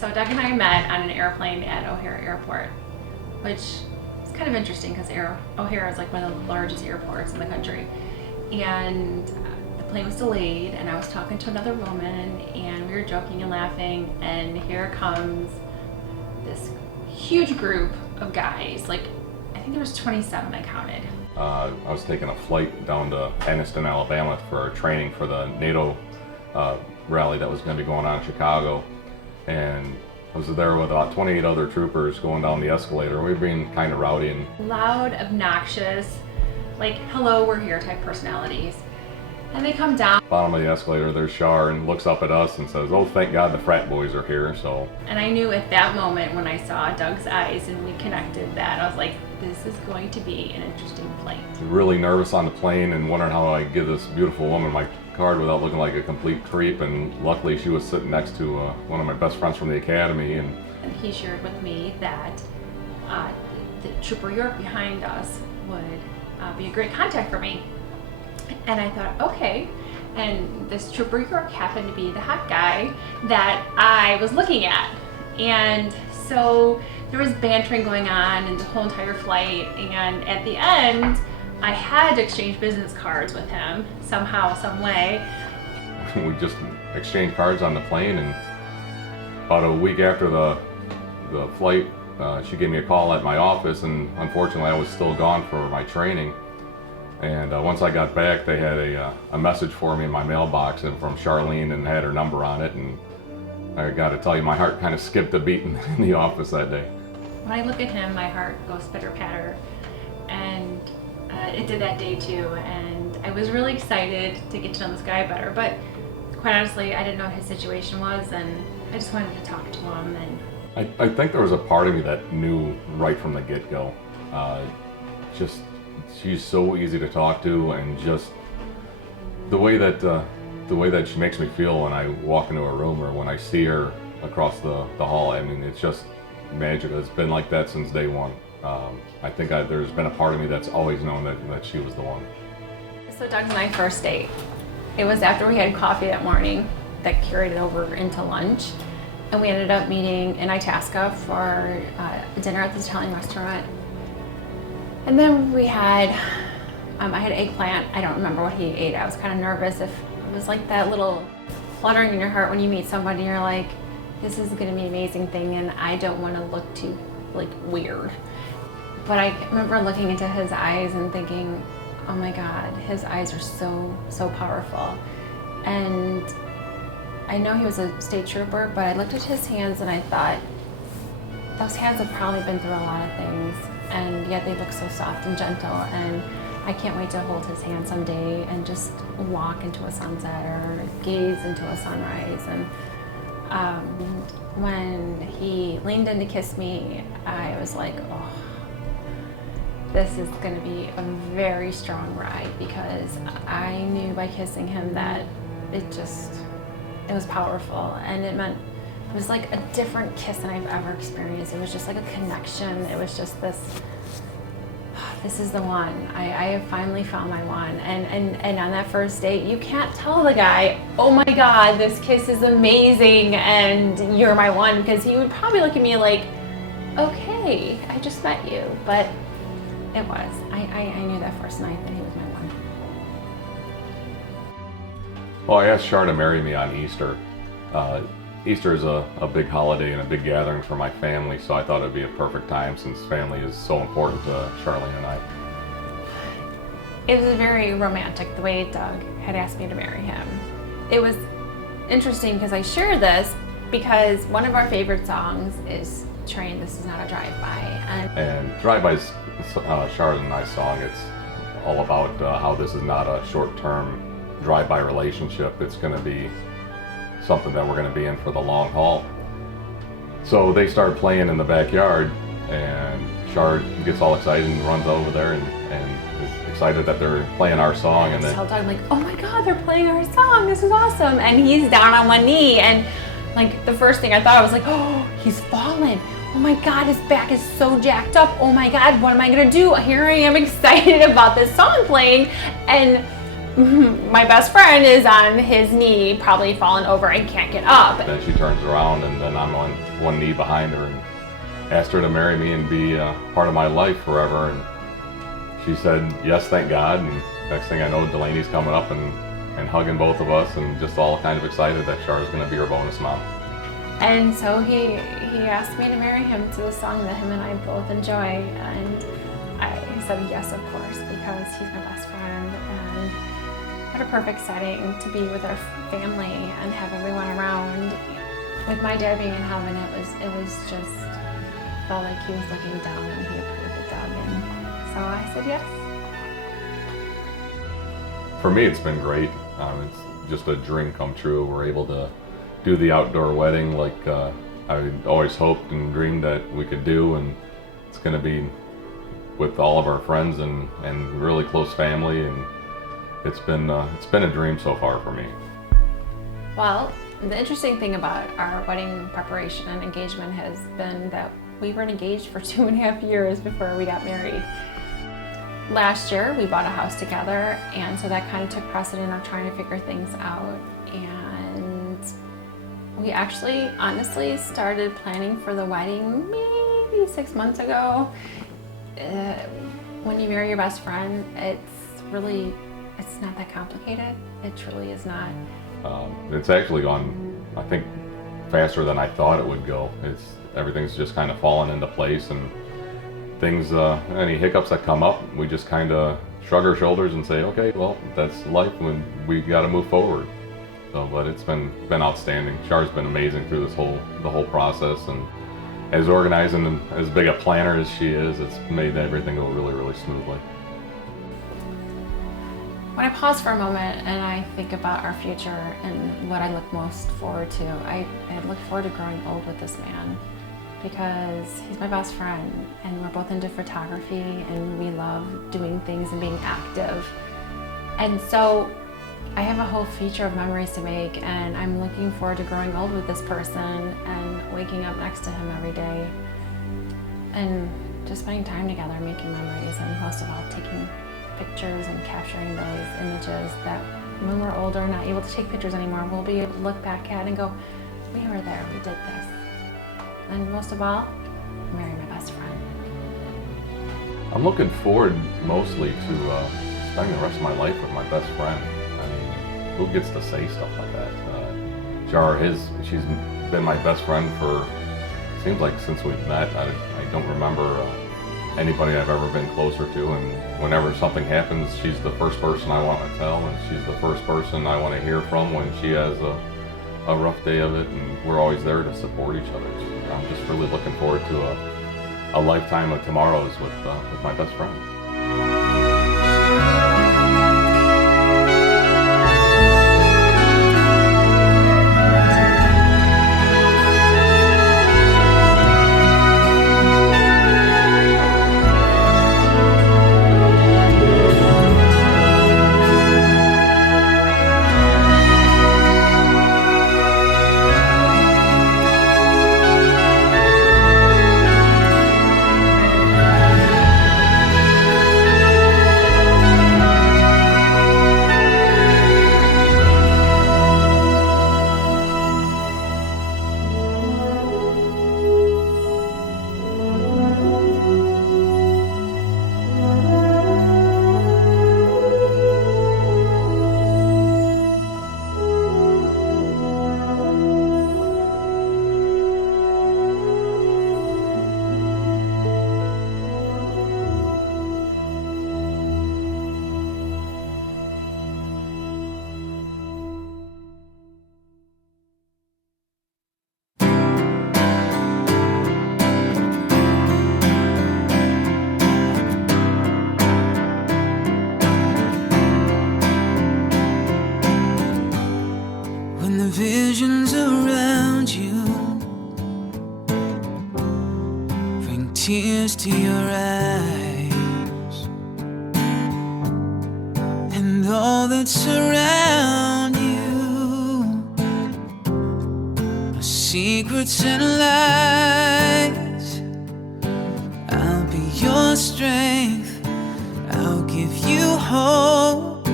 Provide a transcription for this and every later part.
So Doug and I met on an airplane at O'Hare Airport, which is kind of interesting because O'Hare is like one of the largest airports in the country. And the plane was delayed, and I was talking to another woman, and we were joking and laughing, and here comes this huge group of guys. Like, I think there was 27 I counted. I was taking a flight down to Anniston, Alabama for training for the NATO rally that was going to be going on in Chicago. And I was there with about 28 other troopers going down the escalator. We were being kind of rowdy and loud, obnoxious, like, hello, we're here type personalities. And they come down. Bottom of the escalator, there's Shar, and looks up at us and says, "Oh, thank God the frat boys are here." So. And I knew at that moment when I saw Doug's eyes and we connected that, I was like, this is going to be an interesting flight. Really nervous on the plane and wondering how I give this beautiful woman my card without looking like a complete creep. And luckily she was sitting next to one of my best friends from the academy. And he shared with me that the Trooper York behind us would be a great contact for me. And I thought, okay. And this Trooper York happened to be the hot guy that I was looking at. And so there was bantering going on in the whole entire flight. And at the end, I had to exchange business cards with him somehow, some way. We just exchanged cards on the plane, and about a week after the flight, she gave me a call at my office, and unfortunately I was still gone for my training. And once I got back, they had a message for me in my mailbox and from Charlene, and had her number on it. And I got to tell you, my heart kind of skipped a beat in the office that day. When I look at him, my heart goes pitter-patter, and it did that day too. And I was really excited to get to know this guy better, but quite honestly, I didn't know what his situation was, and I just wanted to talk to him. And I think there was a part of me that knew right from the get-go. She's so easy to talk to, and just the way that she makes me feel when I walk into a room or when I see her across the hall. I mean, it's just magical. It's been like that since day one. I think there's been a part of me that's always known that she was the one. So Doug and I first date. It was after we had coffee that morning that carried it over into lunch, and we ended up meeting in Itasca for dinner at this Italian restaurant. And then we had, I had eggplant. I don't remember what he ate. I was kind of nervous. If it was like that little fluttering in your heart when you meet somebody, you're like, this is going to be an amazing thing, and I don't want to look too weird. But I remember looking into his eyes and thinking, oh my God, his eyes are so powerful. And I know he was a state trooper, but I looked at his hands and I thought, those hands have probably been through a lot of things, and yet they look so soft and gentle. And I can't wait to hold his hand someday and just walk into a sunset or gaze into a sunrise. And when he leaned in to kiss me, I was like, oh, this is going to be a very strong ride, because I knew by kissing him that it was powerful, and it was like a different kiss than I've ever experienced. It was just like a connection. It was just this is the one. I have finally found my one. And on that first date, you can't tell the guy, oh my God, this kiss is amazing and you're my one, because he would probably look at me like, okay, I just met you. But it was. I knew that first night that he was my one. Well, I asked Char to marry me on Easter. Easter is a big holiday and a big gathering for my family, so I thought it would be a perfect time, since family is so important to Charlene and I. It was very romantic the way Doug had asked me to marry him. It was interesting because I share this because one of our favorite songs is Train, This Is Not a Drive-By. And Drive-By's Charlotte and I's song. It's all about how this is not a short-term drive-by relationship. It's going to be something that we're going to be in for the long haul. So they start playing in the backyard, and Char gets all excited and runs over there and is excited that they're playing our song. And then so I'm like, oh my God, they're playing our song. This is awesome. And he's down on one knee, and like the first thing I thought, I was like, oh, he's fallen. Oh my God, his back is so jacked up. Oh my God, what am I gonna do? Here I am excited about this song playing, and my best friend is on his knee, probably fallen over and can't get up. Then she turns around, and then I'm on one knee behind her and asked her to marry me and be part of my life forever. And she said, yes, thank God. And next thing I know, Delaney's coming up and hugging both of us, and just all kind of excited that Char's going to be her bonus mom. And so he asked me to marry him to the song that him and I both enjoy, and I said yes, of course, because he's my best friend, and what a perfect setting to be with our family and have everyone around. With my dad being in heaven, it was just felt like he was looking down and he approved it, Doug, and so I said yes. For me, it's been great. It's just a dream come true. We're able to do the outdoor wedding like I always hoped and dreamed that we could do, and it's going to be with all of our friends and really close family, and it's been a dream so far for me. Well, the interesting thing about our wedding preparation and engagement has been that we were engaged for 2.5 years before we got married. Last year, we bought a house together, and so that kind of took precedent of trying to figure things out. And we actually, honestly, started planning for the wedding maybe 6 months ago. When you marry your best friend, it's not that complicated. It truly is not. It's actually gone, I think, faster than I thought it would go. Everything's just kind of fallen into place, and things, any hiccups that come up, we just kind of shrug our shoulders and say, okay, well, that's life, and we got to move forward. So, but it's been outstanding. Char's been amazing through the whole process, and as organized and as big a planner as she is, it's made everything go really, really smoothly. When I pause for a moment and I think about our future and what I look most forward to, I look forward to growing old with this man, because he's my best friend and we're both into photography and we love doing things and being active. And so I have a whole future of memories to make, and I'm looking forward to growing old with this person and waking up next to him every day and just spending time together, making memories, and most of all taking pictures and capturing those images that when we're older and not able to take pictures anymore, we'll be able to look back at and go, we were there, we did this. And most of all, marry my best friend. I'm looking forward mostly to spending the rest of my life with my best friend. I mean, who gets to say stuff like that? Char, she's been my best friend for, seems like since we've met. I don't remember anybody I've ever been closer to, and whenever something happens, she's the first person I want to tell, and she's the first person I want to hear from when she has a rough day of it, and we're always there to support each other. I'm just really looking forward to a lifetime of tomorrows with my best friend. Visions around you bring tears to your eyes, and all that surround you are secrets and lies. I'll be your strength, I'll give you hope,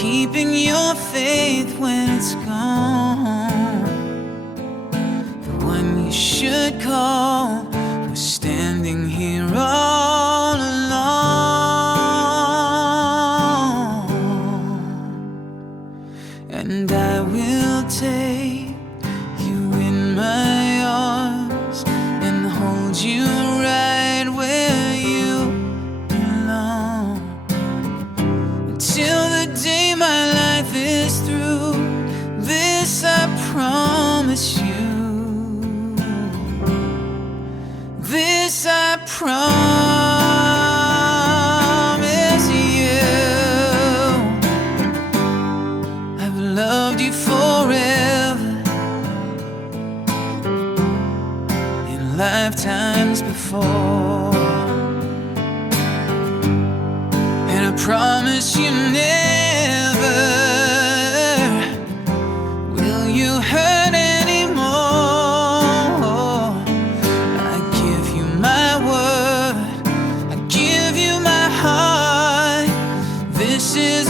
keeping your faith when it's gone. The one you should call was standing here all alone. And I will take you in my arms and hold you right where you belong, until the day my life is through. This I promise you. This I promise you. I've loved you forever, in lifetimes before, and I promise you never will you hurt anymore. I give you my word, I give you my heart. This is